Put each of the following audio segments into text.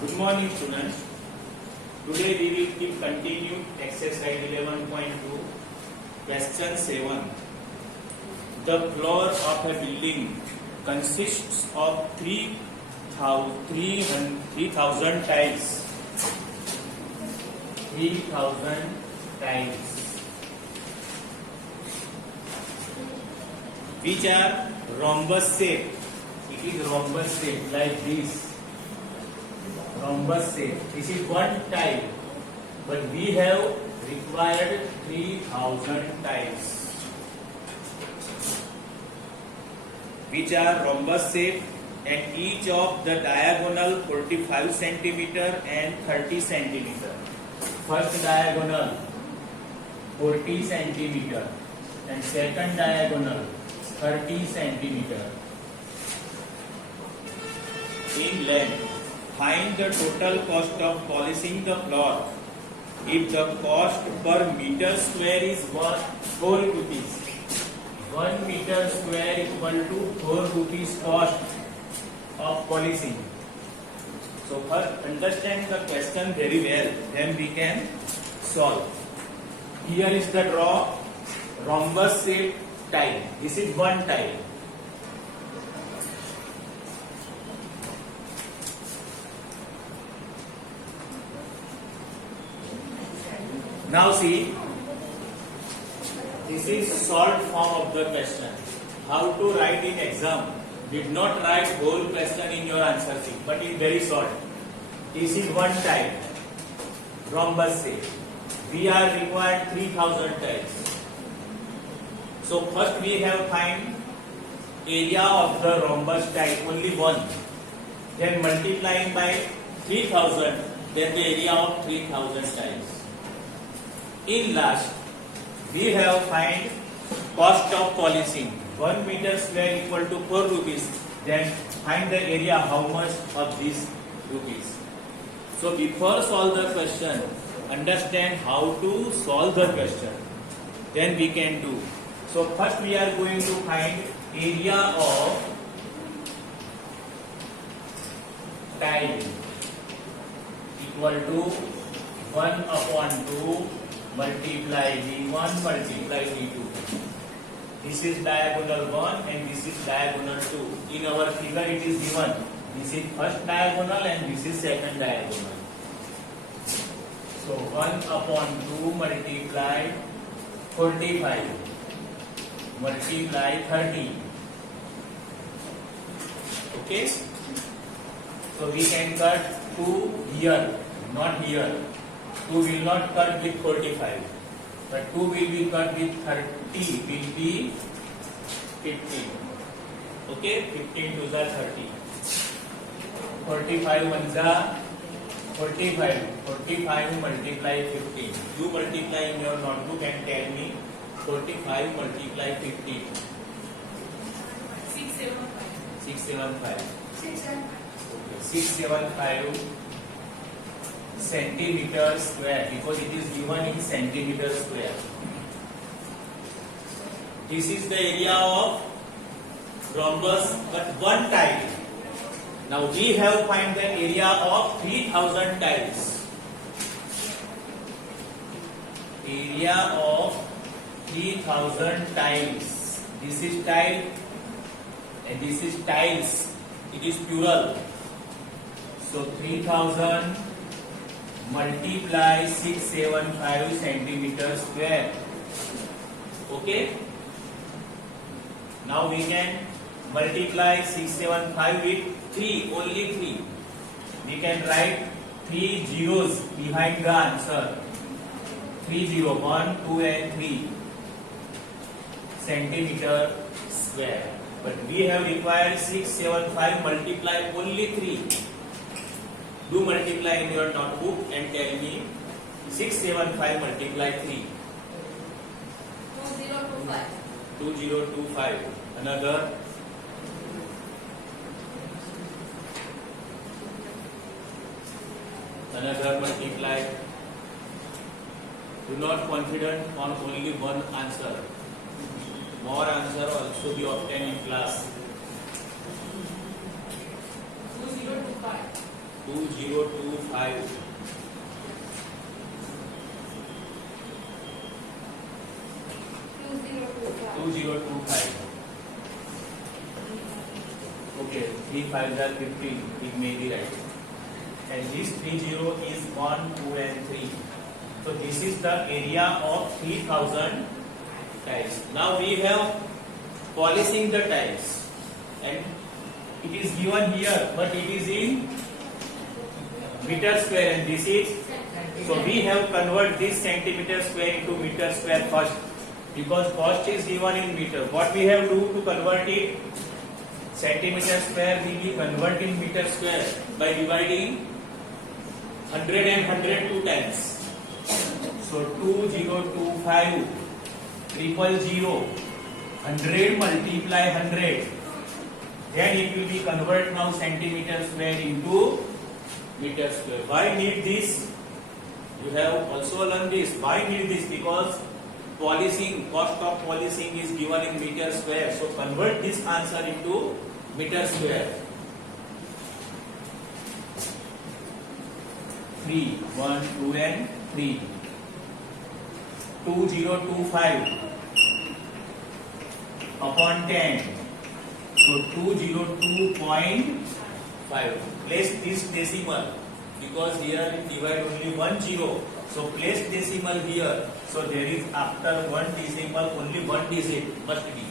Good morning, students. Today we will keep continue exercise 11.2, question 7. The floor of a building consists of 3,000 tiles. 3,000 tiles, which are rhombus shape. It is rhombus shape like this. Rhombus shape. This is one tile, but we have required 3,000 tiles, which are rhombus shape, and each of the diagonal 45 centimeter and 30 centimeter. First diagonal 40 centimeter and second diagonal 30 centimeter in length. Find the total cost of polishing the floor. If the cost per meter square is 4 rupees, 1 meter square equal to 4 rupees cost of polishing. So first understand the question very well, then we can solve. Here is the rhombus shaped tile. This is one tile. Now see, this is short form of the question. How to write in exam? Did not write whole question in your answer sheet, but it is very short. This is one tile, rhombus shape. We are required 3,000 tiles. So first we have find area of the rhombus tile, only one. Then multiplying by 3,000, then the area of 3,000 tiles. In last, we have find cost of polishing. 1 meter square equal to 4 rupees. Then find the area how much of these rupees. So before solve the question, understand how to solve the question. Then we can do. So first we are going to find area of tile equal to 1 upon 2 multiply d1 multiply d2. This is diagonal 1 and this is diagonal 2. In our figure it is given. This is first diagonal and this is second diagonal. So 1 upon 2 multiply 45 multiply 30. Okay. So we can cut 2 here, not here. 2 will not cut with 45, but 2 will be cut with 30, will be 15. Okay, 15 to the 30. 45 1 za 45. 45 multiply 15. You multiply in your notebook and tell me 45 multiply 15. 675. 675 centimeter square, because it is given in centimeter square. This is the area of rhombus, but one tile. Now we have find the area of 3,000 tiles. Area of 3,000 tiles. This is tile and this is tiles. It is plural. So 3,000 multiply 675 centimeter square. Okay. Now we can multiply 675 with 3, only 3. We can write 3 zeros behind the answer. 3 0, 1, 2 and 3 centimeter square. But we have required 675 multiply only 3. Do multiply in your notebook and tell me 675 multiply 3. 2025. 2025. Another. Another multiply. Do not confident on only one answer. More answer also be obtained in class. 2025. 2025. 2025. Okay, 3 5s are 15. It may be right. And this 30 is 1, 2, and 3. So this is the area of 3000 tiles. Now we have polishing the tiles, and it is given here, but it is in meter square, and this is, so we have convert this centimeter square into meter square first, because cost is given in meter. What we have to do to convert it, centimeter square will be converted in meter square by dividing 100 and 100 two times. So 2025 000 100 multiply 100, then it will be convert now centimeter square into meter square. Why need this? You have also learned this. Why need this? Because polishing, cost of polishing is given in meter square. So convert this answer into meter square. 3, 1, 2 and 3. 2025 upon 10. So 202.5. Place this decimal, because here we divide only 1 0. So place decimal here. So there is after 1 decimal only 1 digit must be.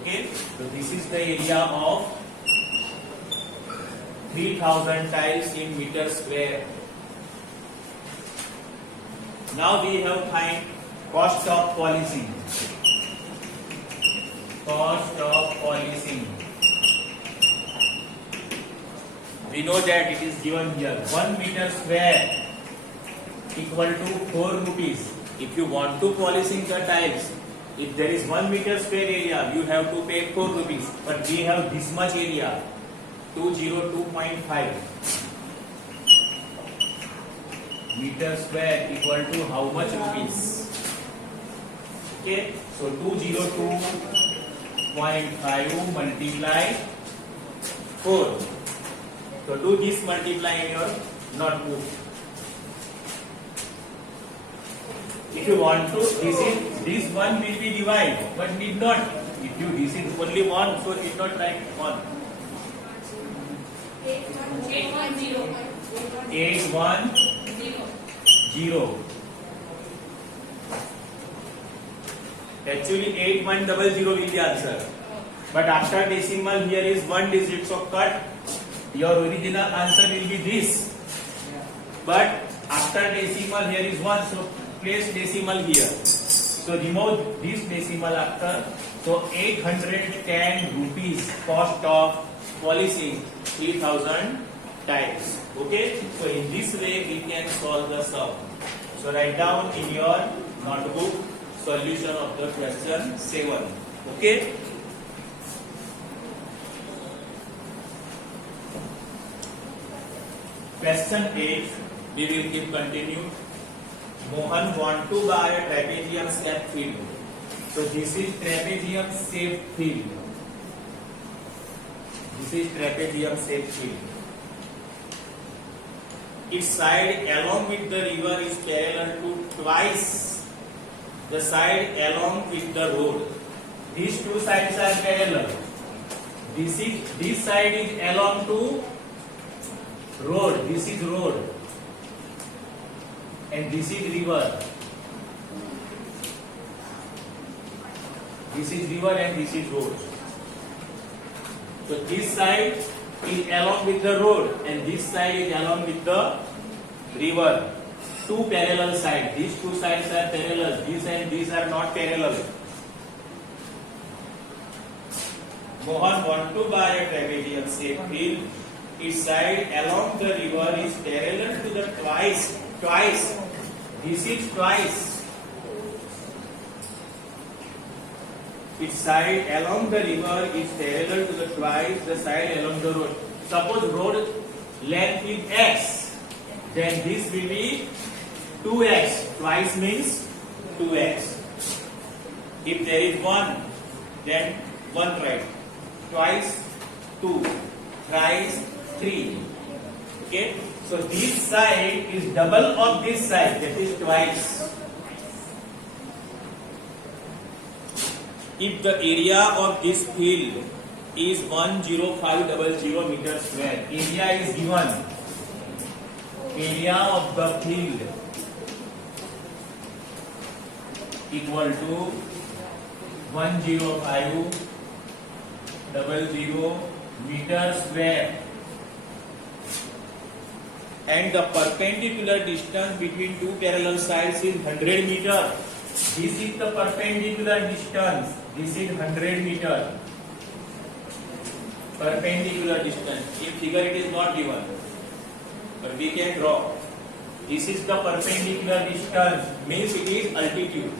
Okay. So this is the area of 3000 tiles in meter square. Now we have find cost of polishing. Cost of polishing. We know that it is given here. 1 meter square equal to 4 rupees. If you want to polishing the tiles, if there is 1 meter square area, you have to pay 4 rupees. But we have this much area, 202.5. Meter square equal to how much rupees? Okay, so 202.5 multiply 4. So do this multiply in your notebook. If you want to, this one will be divided, but need not. If you this is only 1, so need not write 1. 810. Actually 8100 will be the answer. But after decimal here is 1 digit, so cut. Your original answer will be this. But after decimal here is 1, so place decimal here. So remove this decimal after. So 810 rupees cost of polishing 3000 tiles. Okay. So in this way we can solve the sum. So write down in your notebook solution of the question 7. Okay. Question 8, we will keep continued. Mohan want to buy a trapezium shaped field. So this is trapezium shaped field. This is trapezium shaped field. Its side along with the river is parallel to twice the side along with the road. These two sides are parallel. This side is along to road. This is road, and this is river. This is river and this is road. So this side is along with the road and this side is along with the river. Two parallel sides. These two sides are parallel. These and these are not parallel. Mohan want to buy a trapezium shaped field. Its side along the river is parallel to the twice. This is twice. Its side along the river is parallel to the twice the side along the road. Suppose road length is x, then this will be 2x. Twice means 2x. If there is 1, then 1 right. Twice 2, thrice 3. Okay, so this side is double of this side, that is twice. If the area of this field is 10500 meter square, area is given. Area of the field equal to 10500 meter square, and the perpendicular distance between two parallel sides is 100 meter. This is the perpendicular distance. This is 100 meter. Perpendicular distance. In figure it is not given, but we can draw. This is the perpendicular distance, means it is altitude.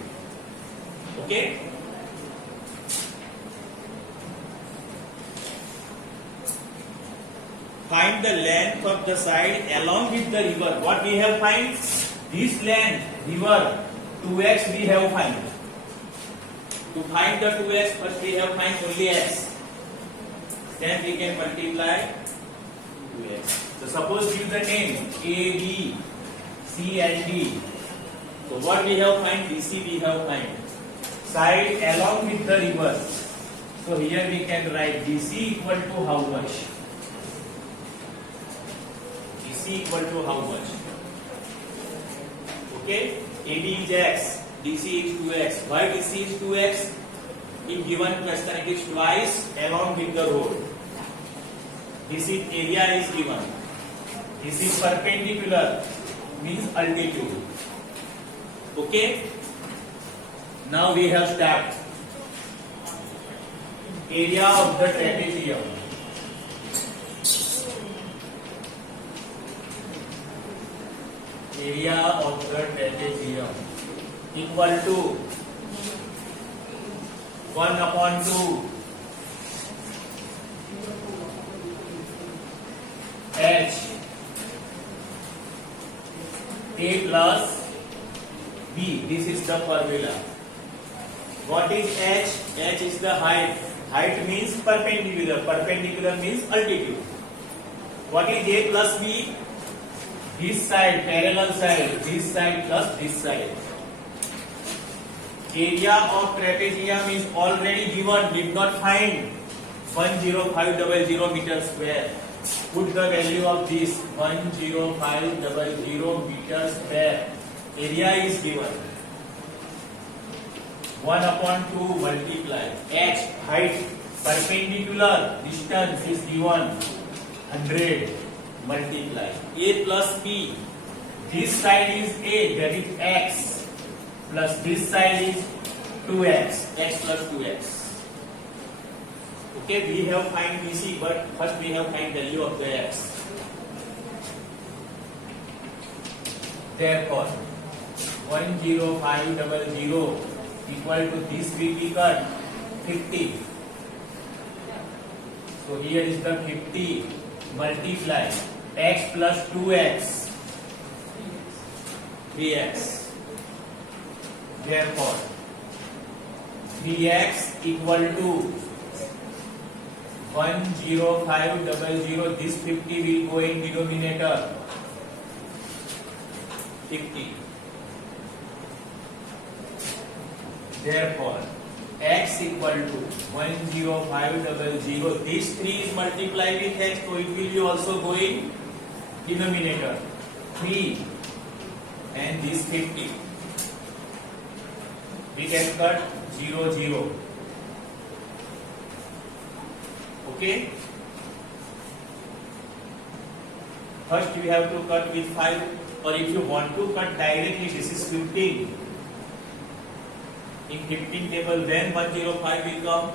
Okay. Find the length of the side along with the river. What we have find? This length, river, 2x we have find. To find the 2x, first we have find only x. Then we can multiply 2x. So suppose give the name A, B, C and D. So what we have find? DC we have find. Side along with the river. So here we can write DC equal to how much? DC equal to how much? Okay, AD is x, DC is 2x. Why DC is 2x? In given question it is twice along with the road. This is area is given. This is perpendicular, means altitude. Okay. Now we have start. Area of the trapezium. Area of the trapezium equal to 1/2 H A plus B. This is the formula. What is H? H is the height. Height means perpendicular. Perpendicular means altitude. What is A plus B? This side, parallel side. This side plus this side. Area of trapezium is already given. Did not find. 10500 meter square. Put the value of this 10500 meter square. Area is given. 1/2 multiply H, height, perpendicular distance is given 100, multiply A plus B. This side is A, that is x, plus this side is 2x, x plus 2x. Okay, we have find DC, but first we have find value of the x. Therefore 10500 equal to this will be cut 50. So here is the 50 multiply x plus 2x 3x. Therefore 3x equal to 10500. This 50 will go in denominator 50. Therefore, x equal to 10500. This 3 is multiplied with x, so it will be also going denominator 3 and this 50. We can cut 0, 0. Okay. First we have to cut with 5, or if you want to cut directly, this is 15. In 15 table, then 105 will come.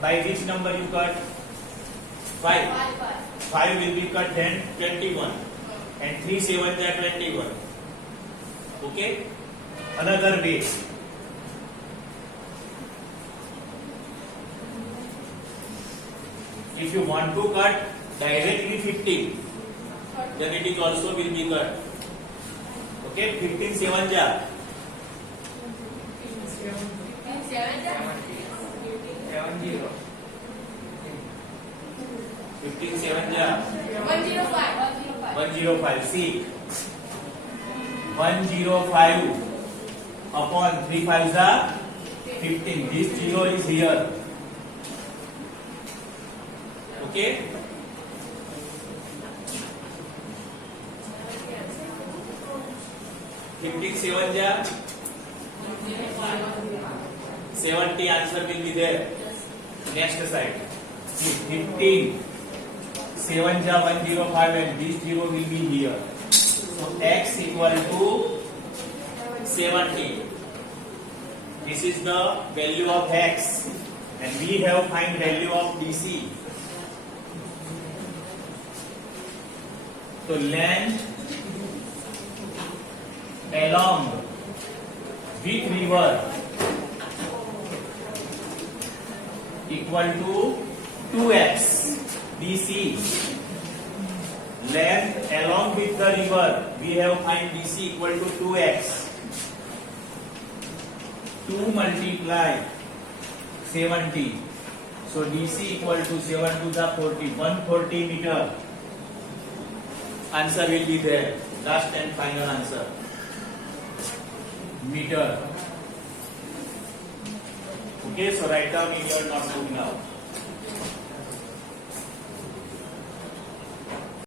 By which number you cut? 5. 5 will be cut, then 21. And 3 7 are 21. Okay? Another way. If you want to cut directly 50, then it is also will be cut. Okay, 15 7 ja. 15 7 ja. 105. See, 105 upon 3 5 are 15. This 0 is here. Okay. 15 7 ja. 70 answer will be there. Next side. 15 7 ja 105 and this 0 will be here. So x equal to 70. This is the value of x and we have find value of DC. So length along with river equal to 2x DC. Length along with the river, we have find DC equal to 2x. 2 multiply 70. So DC equal to 7 to the 40. 140 meter. Answer will be there. Last and final answer. Meter. Okay, so write down in your notebook now.